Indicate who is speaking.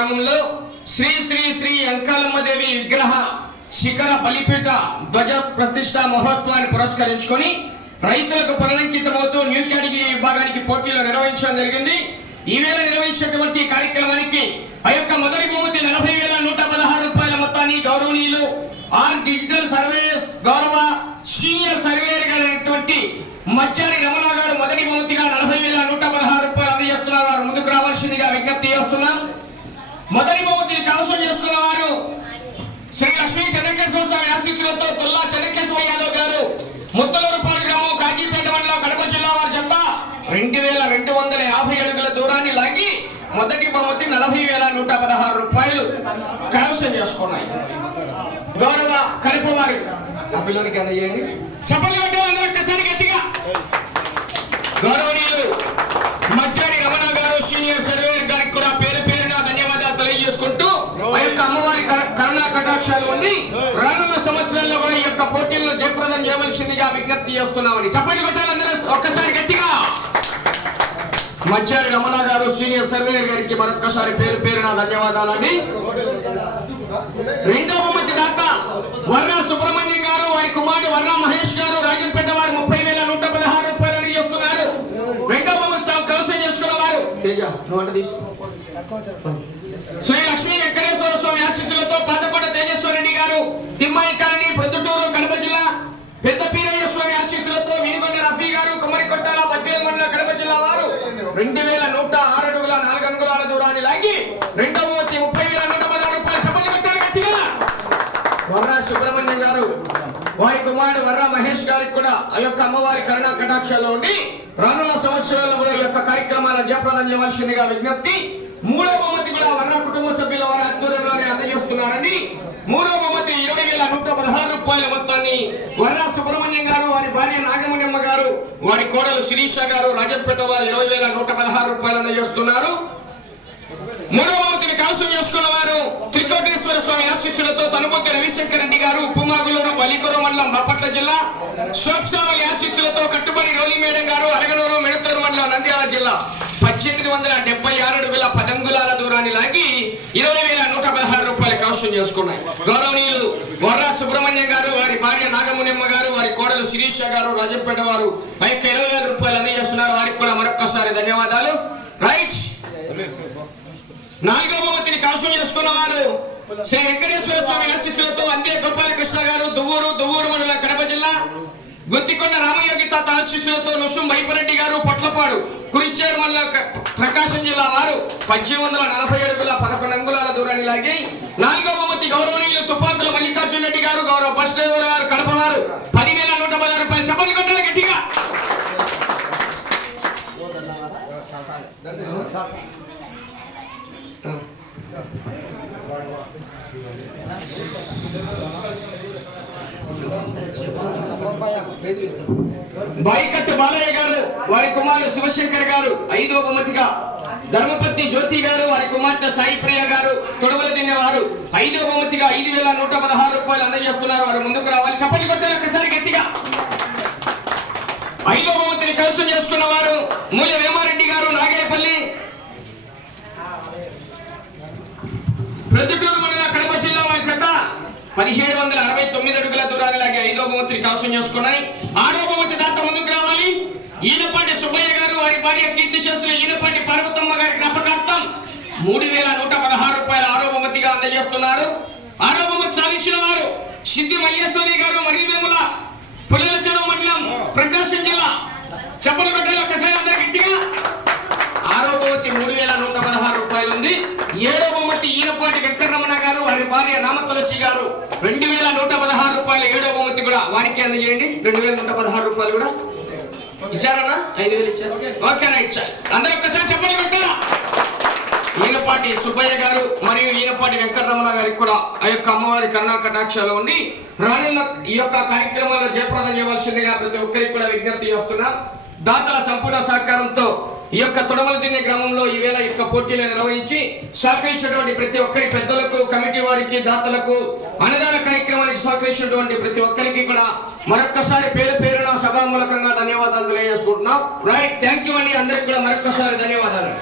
Speaker 1: గ్రామంలో శ్రీ శ్రీ శ్రీ అంకాలమ్మదేవి విగ్రహ శిఖర బలిపీఠ ధ్వజ ప్రతిష్ట మహోత్సవాన్ని పురస్కరించుకొని రైతులకు పునరంకితమవుతూ న్యూ కేటగిరీ విభాగానికి పోటీలు నిర్వహించడం జరిగింది. ఈవేళ నిర్వహించినటువంటి కార్యక్రమానికి ఆ యొక్క మొదటి బహుమతి నలభై వేల నూట పదహారు రూపాయల మొత్తాన్ని గౌరవనీయులు ఆర్ డిజిటల్ సర్వేస్ గౌరవ సీనియర్ సర్వేయర్ గారైనటువంటి మచ్చారి రమణ గారు మొదటి బహుమతిగా నలభై వేల నూట పదహారు రూపాయలు అందజేస్తున్నారు. వారు ముందుకు రావాల్సిందిగా విజ్ఞప్తి చేస్తున్నాం మొదటి బహుమతిని కవసం చేసుకున్న వారు శ్రీ లక్ష్మీ చెన్నకేశ్వర స్వామి తుల్లా చెన్నకేశ్వర యాదవ్ గారు ముత్తలూరుపాడు గ్రామం కాజీపేట మండలం కడప జిల్లా వారు చెప్ప రెండు వేల రెండు వందల యాభై అడుగుల దూరాన్ని లాగి మొదటి బహుమతి నలభై వేల నూట పదహారు రూపాయలు కైవసం చేసుకున్నాయి. గౌరవ కరిపవారి వారి ఆ పిల్లలకి అందజేయండి చెప్పలు కొట్టే అందరూ ఒక్కసారి గట్టిగా. గౌరవనీయులు మచ్చారి రమణ గారు సీనియర్ సర్వేయర్ కరుణా కటాక్షాలు ఉండి రానున్న సంవత్సరాల్లో కూడా ఈ యొక్క పోటీలను జయప్రదం చేయవలసిందిగా విజ్ఞప్తి చేస్తున్నామని. చెప్పండి కొట్టాలందరూ ఒక్కసారి గట్టిగా. మధ్యాహ్న రమణ గారు సీనియర్ సర్వేయర్ గారికి మరొక్కసారి పేరు పేరున ధన్యవాదాలండి. రెండో బహుమతి దాత వర్ర సుబ్రహ్మణ్యం గారు వారి కుమారుడు వర్ర మహేష్ గారు రాజంపేట వారు ముప్పై వేల నూట పదహారు రూపాయలు చేస్తున్నారు రెండో బహుమతి సాగు కలసం చేసుకున్న వారు తేజ నువ్వు అంటే తీసుకో. శ్రీ లక్ష్మీ వెంకటేశ్వర స్వామి ఆశీస్సులతో పాద వారి కుమారుడు వర్ర మహేష్ గారికి కూడా ఆ యొక్క అమ్మవారి కరుణా కటాక్షాల్లో ఉండి రానున్న సంవత్సరాల్లో కూడా ఈ యొక్క కార్యక్రమాల జయప్రదం చేయవలసిందిగా విజ్ఞప్తి. మూడో బహుమతి కూడా వర్ర కుటుంబ సభ్యుల వారి ఆధ్వర్యంలోనే అందజేస్తున్నారని మూడవ బహుమతి ఇరవై వేల నూట పదహారు రూపాయల మొత్తాన్ని వర్ర సుబ్రహ్మణ్యం గారు వారి భార్య నాగమణ్యమ్మ గారు వారి కోడలు శిరీష గారు రాజపేట వారు ఇరవై వేల నూట పదహారు రూపాయలు అందజేస్తున్నారు. మూడవ బహుమతిని చేసుకున్న వారు త్రికోటేశ్వర స్వామి ఆశీస్సులతో తనుబొక్క రవిశంకర్ రెడ్డి గారు ఉప్పుమాగులూరు బలికొర మండలం బాపట్ల జిల్లా శోభసావలి ఆశీస్సులతో కట్టుబడి రోలి మేడం గారు అడగనూరు మెడతూరు మండలం నంద్యాల జిల్లా. పద్దెనిమిది వందల డెబ్బై ఆరు అడుగుల పదంగులాల దూరాన్ని లాగి ఇరవై వేల నూట పదహారు రూపాయలు కవసం చేసుకున్నాయి. గౌరవనీయులు వర్ర సుబ్రహ్మణ్యం గారు వారి భార్య నాగమునిమ్మ గారు వారి కోడలు శిరీష గారు రాజంపేట వారు ఆ యొక్క ఇరవై వేల రూపాయలు అందజేస్తున్నారు. వారికి కూడా మరొక్కసారి ధన్యవాదాలు. రైట్. నాగబాబు బహుమతిని శ్రీ వెంకటేశ్వర స్వామి ఆశీస్సులతో అందే గోపాలకృష్ణ గారు దువ్వూరు దువ్వూరు మండల కడప జిల్లా. గుత్తికొండ రామయోగి తాత ఆశీస్సులతో నుషం వైపరెడ్డి గారు పొట్లపాడు కురిచేరు మండల ప్రకాశం జిల్లా వారు. పద్దెనిమిది వందల నలభై అడుగుల పదకొండు అంగుళాల దూరాన్ని లాగి నాలుగవ మంది గౌరవనీయులు తుపాకుల మల్లికార్జున రెడ్డి గారు గౌరవ బస్ డ్రైవర్ గారు కడప వారు. బాయికట్టు బాలయ్య గారు వారి కుమారుడు శివశంకర్ గారు ఐదో బహుమతిగా. ధర్మపతి జ్యోతి గారు వారి కుమార్తె సాయి ప్రియ గారు తొడవల తినేవారు వారు ఐదో బహుమతిగా ఐదు వేల నూట పదహారు రూపాయలు అందజేస్తున్నారు. వారు ముందుకు రావాలి. చెప్పండి కొట్టాలి ఒక్కసారి గట్టిగా ఐదో బహుమతిని కలుసు చేసుకున్న వారు మూల్య వేమారెడ్డి గారు నాగేపల్లి ప్రొద్దుటూరు మండల కడప జిల్లా వారి చెత్త పదిహేడు వందల అరవై తొమ్మిది అడుగుల దూరాన్ని లాగే ఐదో బహుమతిని కాసం చేసుకున్నాయి. ఆరో బహుమతి దాత ముందుకు రావాలి. ఈనపాటి సుబ్బయ్య గారు వారి భార్య కీర్తి చేసులు ఈనపాటి పార్వతమ్మ గారి జ్ఞాపకార్థం మూడు వేల నూట పదహారు రూపాయల ఆరో బహుమతిగా అందజేస్తున్నారు. ఆరో బహుమతి సాధించిన వారు సిద్ధి మల్లేశ్వరి గారు మరివేముల వేముల రెండు వేల నూట పదహారు రూపాయలు ఏడో బహుమతి కూడా వారికి అందజేయండి. రెండు వేల నూట పదహారు రూపాయలు కూడా ఇచ్చారన్నా? ఐదు వేలు ఇచ్చారు. ఓకేనా ఇచ్చారు. అందరూ ఒక్కసారి చెప్పండి పెట్టారా ఈనపాటి సుబ్బయ్య గారు మరియు ఈనపాటి వెంకటరమణ గారికి కూడా ఆ యొక్క అమ్మవారి కరుణా కటాక్షాలు ఉండి రానున్న ఈ యొక్క కార్యక్రమాల్లో జయప్రదం చేయవలసిందిగా ప్రతి ఒక్కరికి కూడా విజ్ఞప్తి చేస్తున్నాం. దాతల సంపూర్ణ సహకారంతో ఈ యొక్క తొడమల దిన్నె గ్రామంలో ఈవేళ ఈ యొక్క పోటీలు నిర్వహించి సహకరించినటువంటి ప్రతి ఒక్కరి పెద్దలకు కమిటీ వారికి దాతలకు అన్నదాన కార్యక్రమానికి సహకరించినటువంటి ప్రతి ఒక్కరికి కూడా మరొక్కసారి పేరు పేరున సభామూలకంగా ధన్యవాదాలు తెలియజేసుకుంటున్నాం. రైట్ థ్యాంక్ యూ అండి. అందరికి కూడా మరొక్కసారి ధన్యవాదాలు.